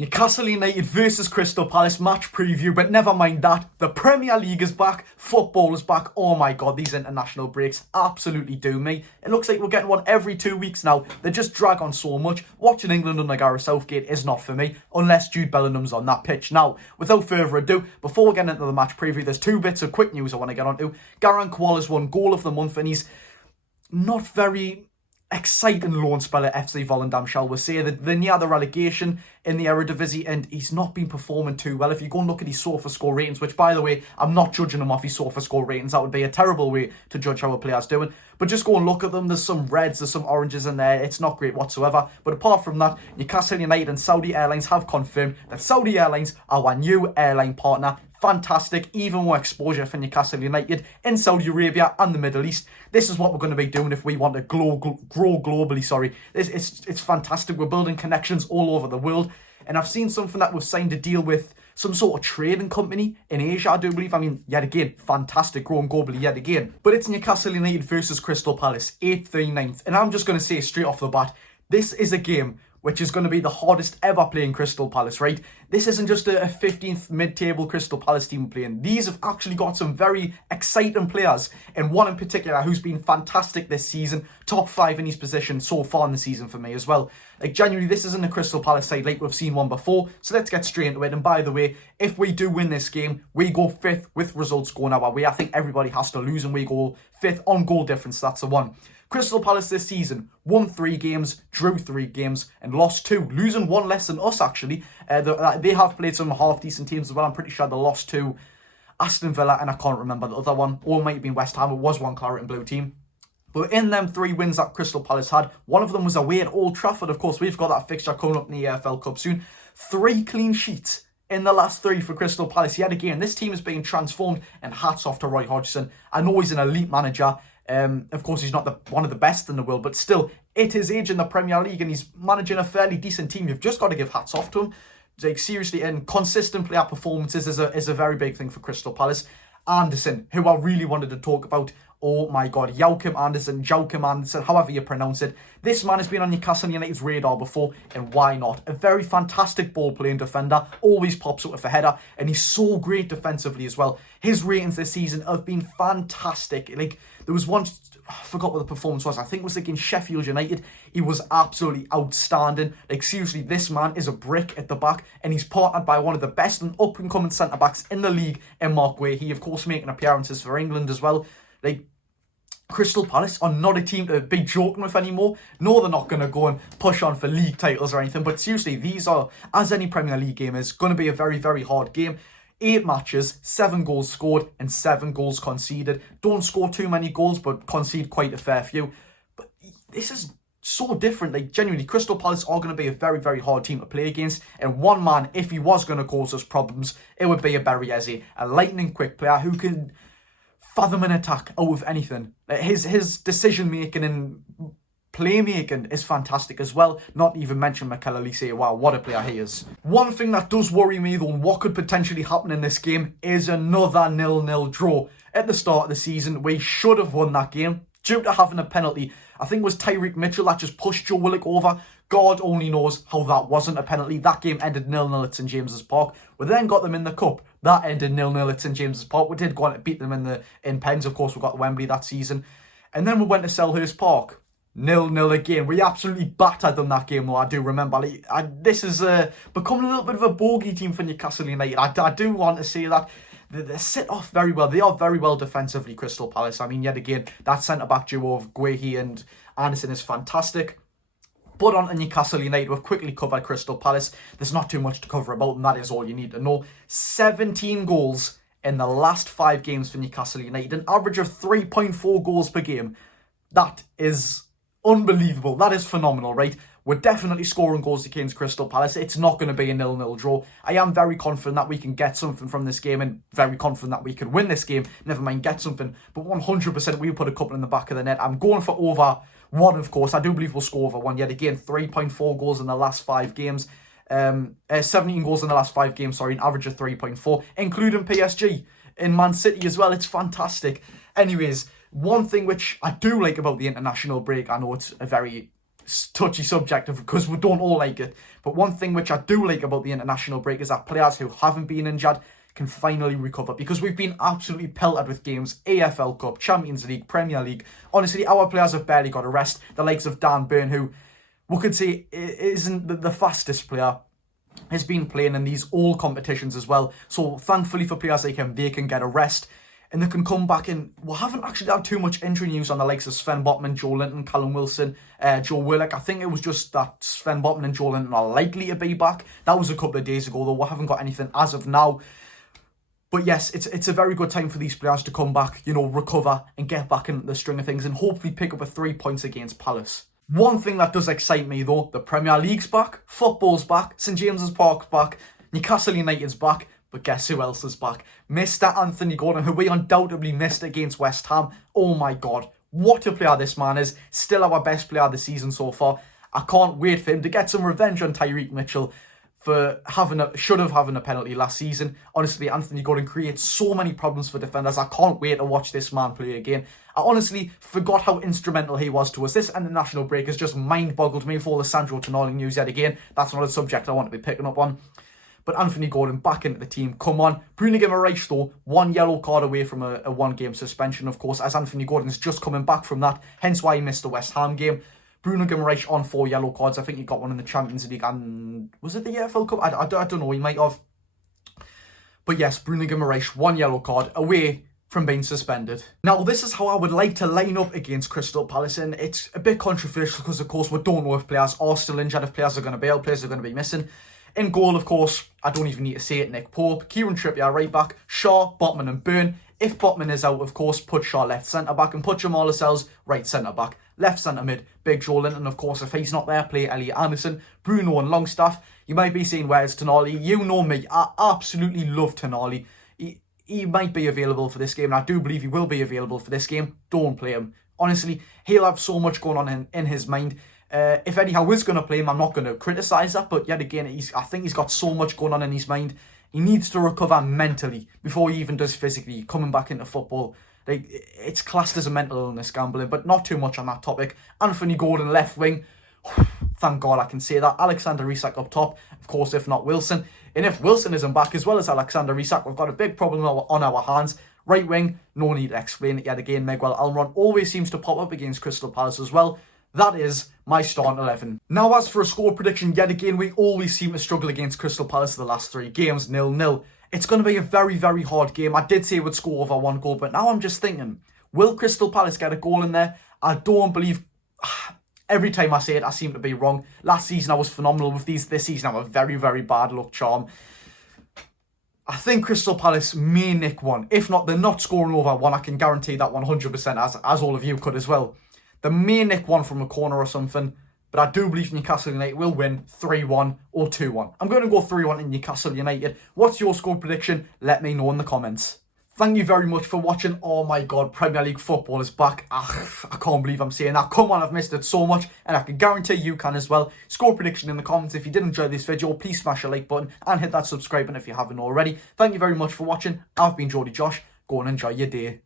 Newcastle United versus Crystal Palace match preview, but never mind that. The Premier League is back, football is back. Oh my god, these international breaks absolutely do me. It looks like we're getting one every 2 weeks now. They just drag on so much. Watching England under Gareth Southgate is not for me, unless Jude Bellingham's on that pitch. Now, without further ado, before we get into the match preview, there's two bits of quick news I want to get onto. Garang Kuala's won goal of the month, and he's not very exciting loan spell at FC Volendam, shall we say. They're near the relegation in the Eredivisie, and he's not been performing too well. If you go and look at his SofaScore ratings, which, by the way, I'm not judging him off his SofaScore ratings. That would be a terrible way to judge how a player's doing. But just go and look at them. There's some reds, there's some oranges in there. It's not great whatsoever. But apart from that, Newcastle United and Saudi Airlines have confirmed that Saudi Airlines are our new airline partner. Fantastic, even more exposure for Newcastle United in Saudi Arabia and the Middle East. This is what we're going to be doing if we want to grow globally. It's fantastic. We're building connections all over the world. And I've seen something that we've signed a deal with some sort of trading company in Asia, I do believe. I mean, yet again, fantastic, growing globally yet again. But it's Newcastle United versus Crystal Palace, 8th v 9th. And I'm just going to say straight off the bat, this is a game which is going to be the hardest ever playing Crystal Palace, right? This isn't just a 15th mid-table Crystal Palace team playing. These have actually got some very exciting players, and one in particular who's been fantastic this season, top 5 in his position so far in the season for me as well. Like, genuinely, this isn't a Crystal Palace side like we've seen one before, so let's get straight into it. And by the way, if we do win this game, we go 5th with results going our way. I think everybody has to lose and we go 5th on goal difference, that's the one. Crystal Palace this season won 3 games, drew 3 games, and lost 2, losing 1 less than us, actually. They have played some half-decent teams as well. I'm pretty sure they lost to Aston Villa, and I can't remember the other one. Or it might have been West Ham. It was one claret and blue team. But in them 3 wins that Crystal Palace had, one of them was away at Old Trafford. Of course, we've got that fixture coming up in the EFL Cup soon. 3 clean sheets in the last 3 for Crystal Palace. Yet again, this team is being transformed, and hats off to Roy Hodgson. I know he's an elite manager. Of course, he's not one of the best in the world, but still, at his age in the Premier League, and he's managing a fairly decent team, you've just got to give hats off to him. Like, seriously, and consistent player performances is a very big thing for Crystal Palace. Anderson, who I really wanted to talk about. Oh my god, Joachim Anderson, however you pronounce it. This man has been on Newcastle United's radar before, and why not? A very fantastic ball-playing defender, always pops up with a header, and he's so great defensively as well. His ratings this season have been fantastic. Like, there was one, I forgot what the performance was, I think it was against Sheffield United. He was absolutely outstanding. Like, seriously, this man is a brick at the back, and he's partnered by one of the best and up-and-coming centre-backs in the league, in Mark Guehi. He, of course, making appearances for England as well. Like, Crystal Palace are not a team to be joking with anymore. No, they're not going to go and push on for league titles or anything. But seriously, these are, as any Premier League game is, going to be a very, very hard game. 8 matches, 7 goals scored and 7 goals conceded. Don't score too many goals, but concede quite a fair few. But this is so different. Like, genuinely, Crystal Palace are going to be a very, very hard team to play against. And one man, if he was going to cause us problems, it would be a Berriese, a lightning quick player who can fathom an attack out of anything. His decision making and playmaking is fantastic as well. Not even mention Mikel Olise. Wow, what a player he is. One thing that does worry me though, and what could potentially happen in this game, is another 0-0 draw. At the start of the season, we should have won that game due to having a penalty. I think it was Tyreek Mitchell that just pushed Joe Willock over. God only knows how that wasn't a penalty. That game ended 0-0 at St James's Park. We then got them in the Cup. That ended 0-0 at St James's Park. We did go on to beat them in pens. Of course, we got the Wembley that season. And then we went to Selhurst Park. 0-0 again. We absolutely battered them that game, though, I do remember. This is becoming a little bit of a bogey team for Newcastle United. I do want to say that. They sit off very well. They are very well defensively, Crystal Palace. I mean, yet again, that centre-back duo of Guehi and Anderson is fantastic. But on to Newcastle United, we've quickly covered Crystal Palace. There's not too much to cover about them. That is all you need to know. 17 goals in the last 5 games for Newcastle United. An average of 3.4 goals per game. That is unbelievable. That is phenomenal, right? We're definitely scoring goals against Crystal Palace. It's not going to be a 0-0 draw. I am very confident that we can get something from this game, and very confident that we can win this game. Never mind get something. But 100% we'll put a couple in the back of the net. I'm going for over 1, of course. I do believe we'll score over 1 yet again. 3.4 goals in the last 5 games. 17 goals in the last 5 games, sorry, an average of 3.4, including PSG in Man City as well. It's fantastic. Anyways, one thing which I do like about the international break, I know it's a very touchy subject because we don't all like it. But one thing which I do like about the international break is that players who haven't been injured can finally recover, because we've been absolutely pelted with games, AFL Cup, Champions League, Premier League. Honestly, our players have barely got a rest. The likes of Dan Burn, who we could say isn't the fastest player, has been playing in these all competitions as well. So thankfully for players like him, they can get a rest and they can come back in. We haven't actually had too much injury news on the likes of Sven Botman, Joe Linton, Callum Wilson, Joe Willock. I think it was just that Sven Botman and Joe Linton are likely to be back. That was a couple of days ago, though. We haven't got anything as of now. But yes, it's a very good time for these players to come back, you know, recover and get back into the string of things and hopefully pick up a 3 points against Palace. One thing that does excite me though, the Premier League's back, football's back, St James's Park's back, Newcastle United's back, but guess who else is back? Mr. Anthony Gordon, who we undoubtedly missed against West Ham. Oh my God, what a player this man is. Still our best player this season so far. I can't wait for him to get some revenge on Tyreek Mitchell for having a penalty last season. Honestly, Anthony Gordon creates so many problems for defenders. I can't wait to watch this man play again. I honestly forgot how instrumental he was to us. This international break has just mind-boggled me for all the Sandro Tonali news yet again. That's not a subject I want to be picking up on. But Anthony Gordon back into the team. Come on. Bruno Guimaraes, though, 1 yellow card away from a 1-game suspension, of course, as Anthony Gordon's just coming back from that. Hence why he missed the West Ham game. Bruno Guimaraes on 4 yellow cards. I think he got one in the Champions League and... was it the AFL Cup? I don't know. He might have. But yes, Bruno Guimaraes, 1 yellow card away from being suspended. Now, this is how I would like to line up against Crystal Palace, and it's a bit controversial because, of course, we don't know if players are still injured, if players are going to bail, players are going to be missing. In goal, of course, I don't even need to say it, Nick Pope, Kieran Trippier right back, Shaw, Botman and Burn. If Botman is out, of course, put Shaw left centre-back and put Jamal Lascelles right centre-back. Left centre-mid, Big Joe Linton, of course, if he's not there, play Elliot Anderson, Bruno and Longstaff. You might be saying, where's Tonali? You know me, I absolutely love Tonali. He might be available for this game, and I do believe he will be available for this game. Don't play him. Honestly, he'll have so much going on in his mind. If Eddie Howe is going to play him, I'm not going to criticise that, but yet again, I think he's got so much going on in his mind. He needs to recover mentally before he even does physically, coming back into football. Like, it's classed as a mental illness, gambling, but not too much on that topic. Anthony Gordon, left wing. Thank God I can say that. Alexander Isak up top, of course, if not Wilson. And if Wilson isn't back as well as Alexander Isak, we've got a big problem on our hands. Right wing, no need to explain it yet again. Miguel Almiron always seems to pop up against Crystal Palace as well. That is my starting 11. Now, as for a score prediction, yet again, we always seem to struggle against Crystal Palace the last 3 games, 0-0. It's going to be a very, very hard game. I did say it would score over 1 goal, but now I'm just thinking, will Crystal Palace get a goal in there? I don't believe... Every time I say it, I seem to be wrong. Last season, I was phenomenal with these. This season, I'm a very, very bad luck charm. I think Crystal Palace may nick 1. If not, they're not scoring over 1. I can guarantee that 100%, as all of you could as well. They may nick 1 from a corner or something, but I do believe Newcastle United will win 3-1 or 2-1. I'm going to go 3-1 in Newcastle United. What's your score prediction? Let me know in the comments. Thank you very much for watching. Oh my God, Premier League football is back. I can't believe I'm saying that. Come on, I've missed it so much, and I can guarantee you can as well. Score prediction in the comments. If you did enjoy this video, please smash the like button and hit that subscribe button if you haven't already. Thank you very much for watching. I've been Jody Josh. Go and enjoy your day.